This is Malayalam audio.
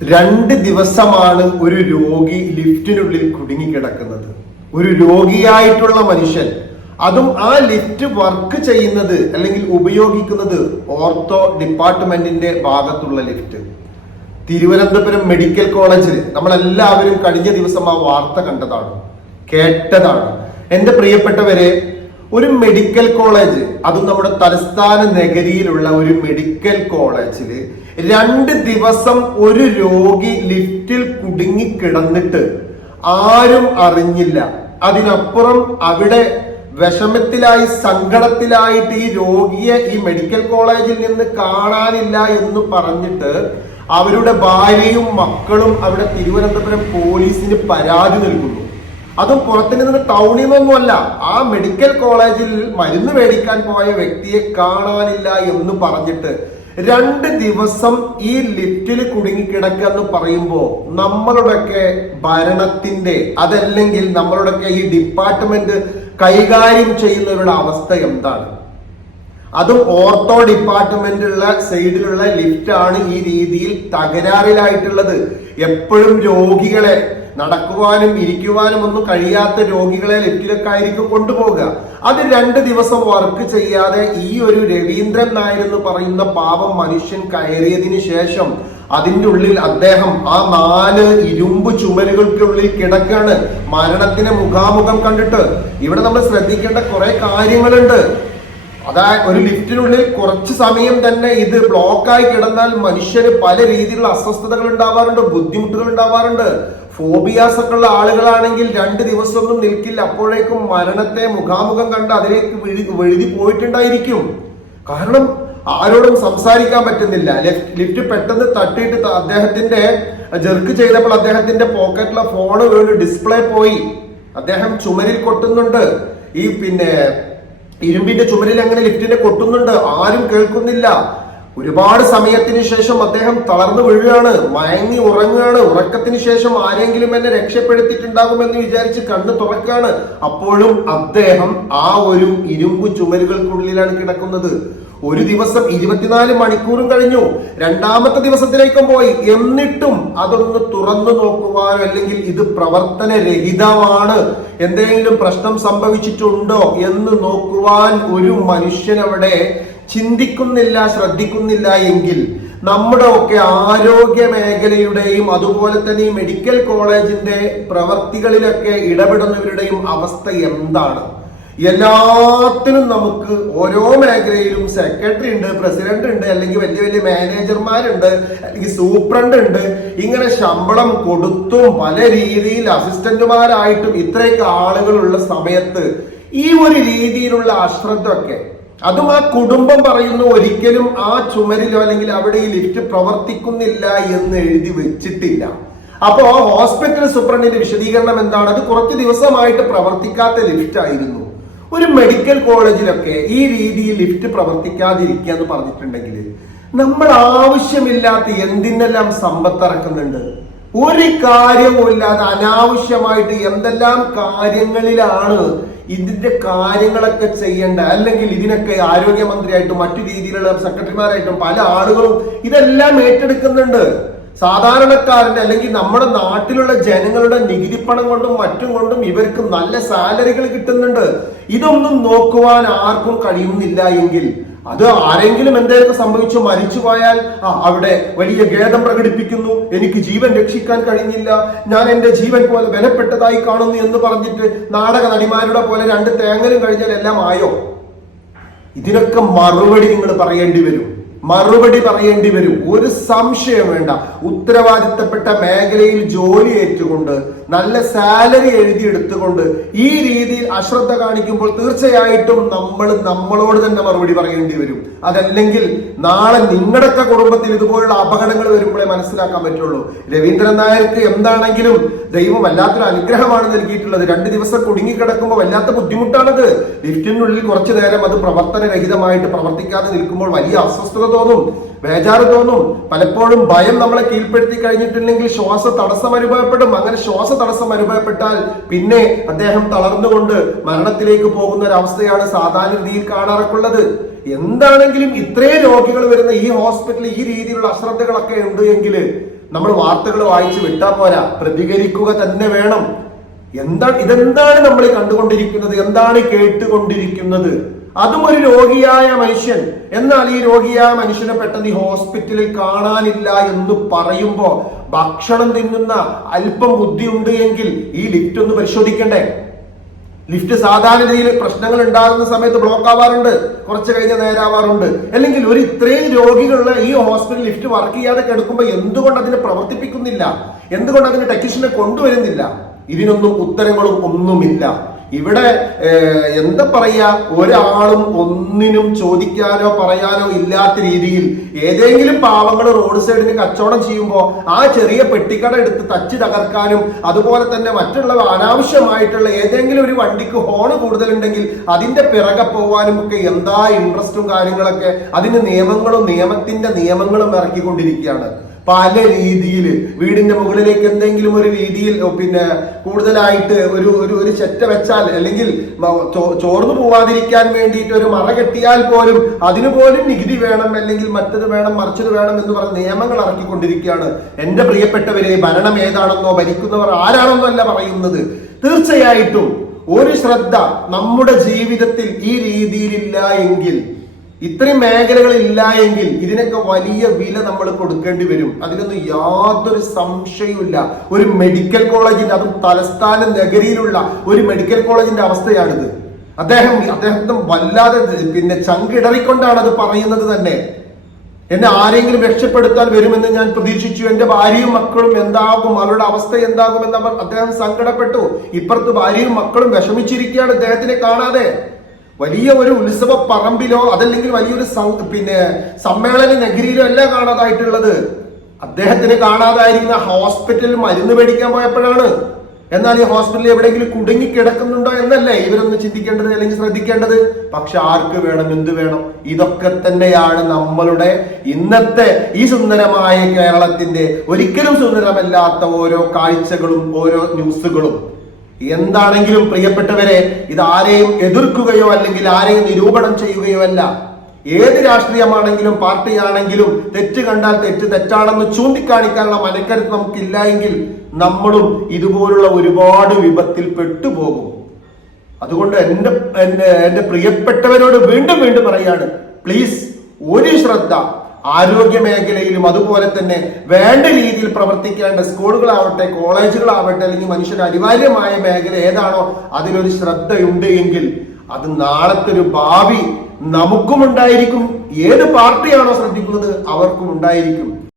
2 ദിവസമാണ് ഒരു രോഗി ലിഫ്റ്റിനുള്ളിൽ കുടുങ്ങിക്കിടക്കുന്നത്. ഒരു രോഗിയായിട്ടുള്ള മനുഷ്യൻ, അതും ആ ലിഫ്റ്റ് വർക്ക് ചെയ്യുന്നത് അല്ലെങ്കിൽ ഉപയോഗിക്കുന്നത് ഓർത്തോ ഡിപ്പാർട്ട്മെന്റിന്റെ ഭാഗത്തുള്ള ലിഫ്റ്റ്. തിരുവനന്തപുരം മെഡിക്കൽ കോളേജിൽ നമ്മളെല്ലാവരും കഴിഞ്ഞ ദിവസം ആ വാർത്ത കണ്ടതാണ്, കേട്ടതാണ്. എന്റെ പ്രിയപ്പെട്ടവരെ, ഒരു മെഡിക്കൽ കോളേജ്, അതും നമ്മുടെ തലസ്ഥാന നഗരിയിലുള്ള ഒരു മെഡിക്കൽ കോളേജിൽ 2 ദിവസം ഒരു രോഗി ലിഫ്റ്റിൽ കുടുങ്ങിക്കിടന്നിട്ട് ആരും അറിഞ്ഞില്ല. അതിനപ്പുറം അവിടെ വിഷമത്തിലായി, സങ്കടത്തിലായിട്ട് ഈ രോഗിയെ ഈ മെഡിക്കൽ കോളേജിൽ നിന്ന് കാണാനില്ല എന്ന് പറഞ്ഞിട്ട് അവരുടെ ഭാര്യയും മക്കളും അവിടെ തിരുവനന്തപുരം പോലീസിന് പരാതി നൽകുന്നു. അതും പുറത്തു നിന്ന് ടൗണിൽ നിന്നൊന്നുമല്ല, ആ മെഡിക്കൽ കോളേജിൽ മരുന്ന് മേടിക്കാൻ പോയ വ്യക്തിയെ കാണാനില്ല എന്ന് പറഞ്ഞിട്ട് 2 ദിവസം ഈ ലിഫ്റ്റിൽ കുടുങ്ങിക്കിടക്കുക എന്ന് പറയുമ്പോ നമ്മളുടെയൊക്കെ ഭരണത്തിന്റെ, അതല്ലെങ്കിൽ നമ്മളുടെയൊക്കെ ഈ ഡിപ്പാർട്ട്മെന്റ് കൈകാര്യം ചെയ്യുന്നവരുടെ അവസ്ഥ എന്താണ്? അതും ഓർത്തോ ഡിപ്പാർട്ട്മെന്റുള്ള സൈഡിലുള്ള ലിഫ്റ്റ് ആണ് ഈ രീതിയിൽ തകരാറിലായിട്ടുള്ളത്. എപ്പോഴും രോഗികളെ, നടക്കുവാനും ഇരിക്കുവാനും ഒന്നും കഴിയാത്ത രോഗികളെ ലിഫ്റ്റിലൊക്കെ ആയിരിക്കും കൊണ്ടുപോകുക. അത് 2 ദിവസം വർക്ക് ചെയ്യാതെ ഈ ഒരു രവീന്ദ്രൻ നായർ എന്ന് പറയുന്ന പാവം മനുഷ്യൻ കയറിയതിന് ശേഷം അതിൻ്റെ ഉള്ളിൽ അദ്ദേഹം ആ 4 ഇരുമ്പ് ചുമരുകൾക്കുള്ളിൽ കിടക്കാണ്, മരണത്തിന് മുഖാമുഖം കണ്ടിട്ട്. ഇവിടെ നമ്മൾ ശ്രദ്ധിക്കേണ്ട കുറെ കാര്യങ്ങളുണ്ട്. അതായത് ഒരു ലിഫ്റ്റിനുള്ളിൽ കുറച്ച് സമയം തന്നെ ഇത് ബ്ലോക്കായി കിടന്നാൽ മനുഷ്യന് പല രീതിയിലുള്ള അസ്വസ്ഥതകൾ ഉണ്ടാവാറുണ്ട്, ബുദ്ധിമുട്ടുകൾ ഉണ്ടാവാറുണ്ട്. ഫോബിയാസ് ഒക്കെ ഉള്ള ആളുകളാണെങ്കിൽ 2 ദിവസമൊന്നും നിൽക്കില്ല, അപ്പോഴേക്കും മരണത്തെ മുഖാമുഖം കണ്ട് അതിലേക്ക് വഴുതി പോയിട്ടുണ്ടായിരിക്കും. കാരണം ആരോടും സംസാരിക്കാൻ പറ്റുന്നില്ല. ലിഫ്റ്റ് പെട്ടെന്ന് തട്ടിയിട്ട് അദ്ദേഹത്തിന്റെ ജെർക്ക് ചെയ്തപ്പോൾ അദ്ദേഹത്തിന്റെ പോക്കറ്റിലെ ഫോണ് വീണ് ഡിസ്പ്ലേ പോയി. അദ്ദേഹം ചുമരിൽ കൊട്ടുന്നുണ്ട്, ഈ ഇരുമ്പിന്റെ ചുമരിൽ അങ്ങനെ ലിഫ്റ്റിന്റെ കൊട്ടുന്നുണ്ട്, ആരും കേൾക്കുന്നില്ല. ഒരുപാട് സമയത്തിന് ശേഷം അദ്ദേഹം തളർന്നു വീഴുകയാണ്, മയങ്ങി ഉറങ്ങുകയാണ്. ഉറക്കത്തിന് ശേഷം ആരെങ്കിലും എന്നെ രക്ഷപ്പെടുത്തിയിട്ടുണ്ടാകുമെന്ന് വിചാരിച്ച് കണ്ണ് തുറക്കുകയാണ്. അപ്പോഴും അദ്ദേഹം ആ ഒരു ഇരുമ്പ് ചുമരുകൾക്കുള്ളിലാണ് കിടക്കുന്നത്. ഒരു ദിവസം 24 മണിക്കൂറും കഴിഞ്ഞു, 2ാമത്തെ ദിവസത്തിലേക്കും പോയി. എന്നിട്ടും അതൊന്ന് തുറന്നു നോക്കുവാനോ അല്ലെങ്കിൽ ഇത് പ്രവർത്തനരഹിതമാണ്, എന്തെങ്കിലും പ്രശ്നം സംഭവിച്ചിട്ടുണ്ടോ എന്ന് നോക്കുവാൻ ഒരു മനുഷ്യൻ അവിടെ ചിന്തിക്കുന്നില്ല, ശ്രദ്ധിക്കുന്നില്ല എങ്കിൽ നമ്മുടെ ഒക്കെ ആരോഗ്യ മേഖലയുടെയും അതുപോലെ തന്നെ ഈ മെഡിക്കൽ കോളേജിന്റെ പ്രവർത്തികളിലൊക്കെ ഇടപെടുന്നവരുടെയും അവസ്ഥ എന്താണ്? എല്ലാത്തിനും നമുക്ക് ഓരോ മേഖലയിലും സെക്രട്ടറി ഉണ്ട്, പ്രസിഡന്റ് ഉണ്ട്, അല്ലെങ്കിൽ വലിയ വലിയ മാനേജർമാരുണ്ട്, അല്ലെങ്കിൽ സൂപ്രണ്ട് ഉണ്ട്. ഇങ്ങനെ ശമ്പളം കൊടുത്തും പല രീതിയിൽ അസിസ്റ്റന്റുമാരായിട്ടും ഇത്രയൊക്കെ ആളുകളുള്ള സമയത്ത് ഈ ഒരു രീതിയിലുള്ള അശ്രദ്ധ ഒക്കെ, അതും ആ കുടുംബം പറയുന്നു ഒരിക്കലും ആ ചുമരിലോ അല്ലെങ്കിൽ അവിടെ ഈ ലിഫ്റ്റ് പ്രവർത്തിക്കുന്നില്ല എന്ന് എഴുതി വെച്ചിട്ടില്ല. അപ്പോ ഹോസ്പിറ്റൽ സൂപ്രണ്ടിന്റെ വിശദീകരണം എന്താണ്? അത് കുറച്ച് ദിവസമായിട്ട് പ്രവർത്തിക്കാത്ത ലിഫ്റ്റ് ആയിരുന്നു. ഒരു മെഡിക്കൽ കോളേജിലൊക്കെ ഈ രീതിയിൽ ലിഫ്റ്റ് പ്രവർത്തിക്കാതിരിക്കുക എന്ന് പറഞ്ഞിട്ടുണ്ടെങ്കിൽ നമ്മൾ ആവശ്യമില്ലാത്ത എന്തിനെല്ലാം സമ്പത്ത് ഇറക്കുന്നുണ്ട്. ഒരു കാര്യവുമില്ലാതെ അനാവശ്യമായിട്ട് എന്തെല്ലാം കാര്യങ്ങളിലാണ് ഇതിന്റെ കാര്യങ്ങളൊക്കെ ചെയ്യേണ്ട, അല്ലെങ്കിൽ ഇതിനൊക്കെ ആരോഗ്യമന്ത്രിയായിട്ടും മറ്റു രീതിയിലുള്ള സെക്രട്ടറിമാരായിട്ടും പല ആളുകളും ഇതെല്ലാം ഏറ്റെടുക്കുന്നുണ്ട്. സാധാരണക്കാരന്റെ അല്ലെങ്കിൽ നമ്മുടെ നാട്ടിലുള്ള ജനങ്ങളുടെ നികുതിപ്പണം കൊണ്ടും മറ്റും കൊണ്ടും ഇവർക്ക് നല്ല സാലറികൾ കിട്ടുന്നുണ്ട്. ഇതൊന്നും നോക്കുവാൻ ആർക്കും കഴിയുന്നില്ല എങ്കിൽ അത് ആരെങ്കിലും എന്തെങ്കിലും സംഭവിച്ചു മരിച്ചു പോയാൽ അവിടെ വലിയ ഖേദം പ്രകടിപ്പിക്കുന്നു, എനിക്ക് ജീവൻ രക്ഷിക്കാൻ കഴിഞ്ഞില്ല, ഞാൻ എന്റെ ജീവൻ പോലെ വിലപ്പെട്ടതായി കാണുന്നു എന്ന് പറഞ്ഞിട്ട് നാടക നടിമാരുടെ പോലെ 2 തേങ്ങലും കഴിഞ്ഞാൽ എല്ലാം ആയോ? ഇതിനൊക്കെ മറുപടി നിങ്ങൾ പറയേണ്ടി വരും, മറുപടി പറയേണ്ടി വരും. ഒരു സംശയം വേണ്ട. ഉത്തരവാദിത്തപ്പെട്ട മേഖലയിൽ ജോലി ഏറ്റുകൊണ്ട് നല്ല സാലറി എഴുതിയെടുത്തുകൊണ്ട് ഈ രീതിയിൽ അശ്രദ്ധ കാണിക്കുമ്പോൾ തീർച്ചയായിട്ടും നമ്മളോട് തന്നെ മറുപടി പറയേണ്ടി വരും. അതല്ലെങ്കിൽ നാളെ നിങ്ങളുടെയൊക്കെ കുടുംബത്തിൽ ഇതുപോലുള്ള അപകടങ്ങൾ വരുമ്പോഴേ മനസ്സിലാക്കാൻ പറ്റുള്ളൂ. രവീന്ദ്രൻ നായർക്ക് എന്താണെങ്കിലും ദൈവം വല്ലാത്തൊരു അനുഗ്രഹമാണ് നൽകിയിട്ടുള്ളത്. 2 ദിവസം കുടുങ്ങിക്കിടക്കുമ്പോൾ വല്ലാത്ത ബുദ്ധിമുട്ടാണത്. ലിഫ്റ്റിനുള്ളിൽ കുറച്ചു നേരം അത് പ്രവർത്തനരഹിതമായിട്ട് പ്രവർത്തിക്കാതെ നിൽക്കുമ്പോൾ വലിയ അസ്വസ്ഥത തോന്നും, ബേജാറ് തോന്നും. പലപ്പോഴും ഭയം നമ്മളെ കീഴ്പ്പെടുത്തി കഴിഞ്ഞിട്ടുണ്ടെങ്കിൽ ശ്വാസ തടസ്സം അനുഭവപ്പെടും. അങ്ങനെ ശ്വാസ തടസ്സം അനുഭവപ്പെട്ടാൽ പിന്നെ അദ്ദേഹം തളർന്നുകൊണ്ട് മരണത്തിലേക്ക് പോകുന്ന ഒരു അവസ്ഥയാണ് സാധാരണ രീതിയിൽ കാണാറൊക്കെയുള്ളത്. എന്താണെങ്കിലും ഇത്രയും രോഗികൾ വരുന്ന ഈ ഹോസ്പിറ്റലിൽ ഈ രീതിയിലുള്ള അശ്രദ്ധകളൊക്കെ ഉണ്ട് എങ്കിൽ നമ്മൾ വാർത്തകൾ വായിച്ച് വിട്ടാ പോരാ, പ്രതികരിക്കുക തന്നെ വേണം. ഇതെന്താണ് നമ്മൾ കണ്ടുകൊണ്ടിരിക്കുന്നത്, എന്താണ് കേട്ടുകൊണ്ടിരിക്കുന്നത്? അതും ഒരു രോഗിയായ മനുഷ്യൻ. എന്നാൽ ഈ രോഗിയായ മനുഷ്യനെ പെട്ടെന്ന് ഈ ഹോസ്പിറ്റലിൽ കാണാനില്ല എന്ന് പറയുമ്പോ ഭക്ഷണം തിന്നുന്ന അല്പം ബുദ്ധിയുണ്ട് എങ്കിൽ ഈ ലിഫ്റ്റ് ഒന്ന് പരിശോധിക്കണ്ടേ? ലിഫ്റ്റ് സാധാരണ രീതിയിൽ പ്രശ്നങ്ങൾ ഉണ്ടാകുന്ന സമയത്ത് ബ്ലോക്ക് ആവാറുണ്ട്, കുറച്ച് കഴിഞ്ഞ് നേരാവാറുണ്ട്. അല്ലെങ്കിൽ ഒരു ഇത്രയും രോഗികളുള്ള ഈ ഹോസ്പിറ്റൽ ലിഫ്റ്റ് വർക്ക് ചെയ്യാതെ കിടക്കുമ്പോൾ എന്തുകൊണ്ട് അതിനെ പ്രവർത്തിപ്പിക്കുന്നില്ല? എന്തുകൊണ്ട് അതിന് ടെക്നീഷ്യനെ കൊണ്ടുവരുന്നില്ല? ഇതിനൊന്നും ഉത്തരങ്ങളും ഒന്നുമില്ല. ഇവിടെ എന്താ പറയാ, ഒരാളും ഒന്നിനും ചോദിക്കാനോ പറയാനോ ഇല്ലാത്ത രീതിയിൽ ഏതെങ്കിലും പാവങ്ങൾ റോഡ് സൈഡിന് കച്ചവടം ചെയ്യുമ്പോൾ ആ ചെറിയ പെട്ടിക്കട എടുത്ത് തച്ച് തകർക്കാനും, അതുപോലെ തന്നെ മറ്റുള്ള അനാവശ്യമായിട്ടുള്ള ഏതെങ്കിലും ഒരു വണ്ടിക്ക് ഹോണ് കൂടുതലുണ്ടെങ്കിൽ അതിന്റെ പിറകെ പോവാനും ഒക്കെ എന്താ ഇൻട്രസ്റ്റും കാര്യങ്ങളൊക്കെ. അതിന് നിയമത്തിന്റെ നിയമങ്ങളും ഇറക്കിക്കൊണ്ടിരിക്കുകയാണ്. പല രീതിയിൽ വീടിന്റെ മുകളിലേക്ക് എന്തെങ്കിലും ഒരു രീതിയിൽ കൂടുതലായിട്ട് ഒരു ചെറ്റ വെച്ചാൽ, അല്ലെങ്കിൽ ചോർന്നു പോവാതിരിക്കാൻ വേണ്ടിയിട്ട് ഒരു മറ കെട്ടിയാൽ പോലും അതിന് പോലും നികുതി വേണം, അല്ലെങ്കിൽ മറ്റത് വേണം, മറിച്ചത് വേണം എന്ന് പറഞ്ഞ നിയമങ്ങൾ ഇറക്കിക്കൊണ്ടിരിക്കുകയാണ്. എന്റെ പ്രിയപ്പെട്ടവരെ, ഭരണം ഏതാണെന്നോ ഭരിക്കുന്നവർ ആരാണെന്നോ അല്ല പറയുന്നത്. തീർച്ചയായിട്ടും ഒരു ശ്രദ്ധ നമ്മുടെ ജീവിതത്തിൽ ഈ രീതിയിലില്ല എങ്കിൽ, ഇത്രയും മേഖലകൾ ഇല്ല എങ്കിൽ ഇതിനൊക്കെ വലിയ വില നമ്മൾ കൊടുക്കേണ്ടി വരും. അതിലൊന്നും യാതൊരു സംശയവുമില്ല. ഒരു മെഡിക്കൽ കോളേജിന്റെ, അതും തലസ്ഥാന നഗരിയിലുള്ള ഒരു മെഡിക്കൽ കോളേജിന്റെ അവസ്ഥയാണിത്. അദ്ദേഹത്തെ വല്ലാതെ ചങ്കിടറിക്കൊണ്ടാണ് അത് പറയുന്നത് തന്നെ. എന്നെ ആരെങ്കിലും രക്ഷപ്പെടുത്താൻ വരുമെന്ന് ഞാൻ പ്രതീക്ഷിച്ചു. എന്റെ ഭാര്യയും മക്കളും എന്താകും, അവരുടെ അവസ്ഥ എന്താകും എന്ന് അദ്ദേഹം സങ്കടപ്പെട്ടു. ഇപ്പുറത്ത് ഭാര്യയും മക്കളും വിഷമിച്ചിരിക്കുകയാണ് അദ്ദേഹത്തിനെ കാണാതെ. വലിയ ഒരു ഉത്സവ പറമ്പിലോ അതല്ലെങ്കിൽ വലിയൊരു സമ്മേളന നഗരിയിലോ അല്ല കാണാതായിട്ടുള്ളത്. അദ്ദേഹത്തിന് കാണാതായിരിക്കുന്ന ഹോസ്പിറ്റലിൽ മരുന്ന് മേടിക്കാൻ പോയപ്പോഴാണ്. എന്നാൽ ഈ ഹോസ്പിറ്റലിൽ എവിടെയെങ്കിലും കുടുങ്ങി കിടക്കുന്നുണ്ടോ എന്നല്ലേ ഇവരൊന്ന് ചിന്തിക്കേണ്ടത് അല്ലെങ്കിൽ ശ്രദ്ധിക്കേണ്ടത്. പക്ഷെ ആർക്ക് വേണം, എന്ത് വേണം? ഇതൊക്കെ തന്നെയാണ് നമ്മളുടെ ഇന്നത്തെ ഈ സുന്ദരമായ കേരളത്തിന്റെ ഒരിക്കലും സുന്ദരമല്ലാത്ത ഓരോ കാഴ്ചകളും ഓരോ ന്യൂസുകളും. എന്താണെങ്കിലും പ്രിയപ്പെട്ടവരെ, ഇത് ആരെയും എതിർക്കുകയോ അല്ലെങ്കിൽ ആരെയും നിരൂപണം ചെയ്യുകയോ അല്ല. ഏത് രാഷ്ട്രീയമാണെങ്കിലും പാർട്ടിയാണെങ്കിലും തെറ്റ് കണ്ടാൽ തെറ്റാണെന്ന് ചൂണ്ടിക്കാണിക്കാനുള്ള മനക്കരുത്ത് നമുക്കില്ല എങ്കിൽ നമ്മളും ഇതുപോലുള്ള ഒരുപാട് വിപത്തിൽ പെട്ടുപോകും. അതുകൊണ്ട് എന്റെ പ്രിയപ്പെട്ടവരോട് വീണ്ടും പറയാണ്, പ്ലീസ് ഒരു ശ്രദ്ധ. ആരോഗ്യ മേഖലയിലും അതുപോലെ തന്നെ വേണ്ട രീതിയിൽ പ്രവർത്തിക്കേണ്ട സ്കൂളുകളാവട്ടെ, കോളേജുകളാവട്ടെ, അല്ലെങ്കിൽ മനുഷ്യന് അനിവാര്യമായ മേഖല ഏതാണോ അതിലൊരു ശ്രദ്ധയുണ്ട് എങ്കിൽ അത് നാളത്തെ ഒരു ഭാവി നമുക്കും ഉണ്ടായിരിക്കും. ഏത് പാർട്ടിയാണോ ശ്രദ്ധിക്കുന്നത് അവർക്കും ഉണ്ടായിരിക്കും.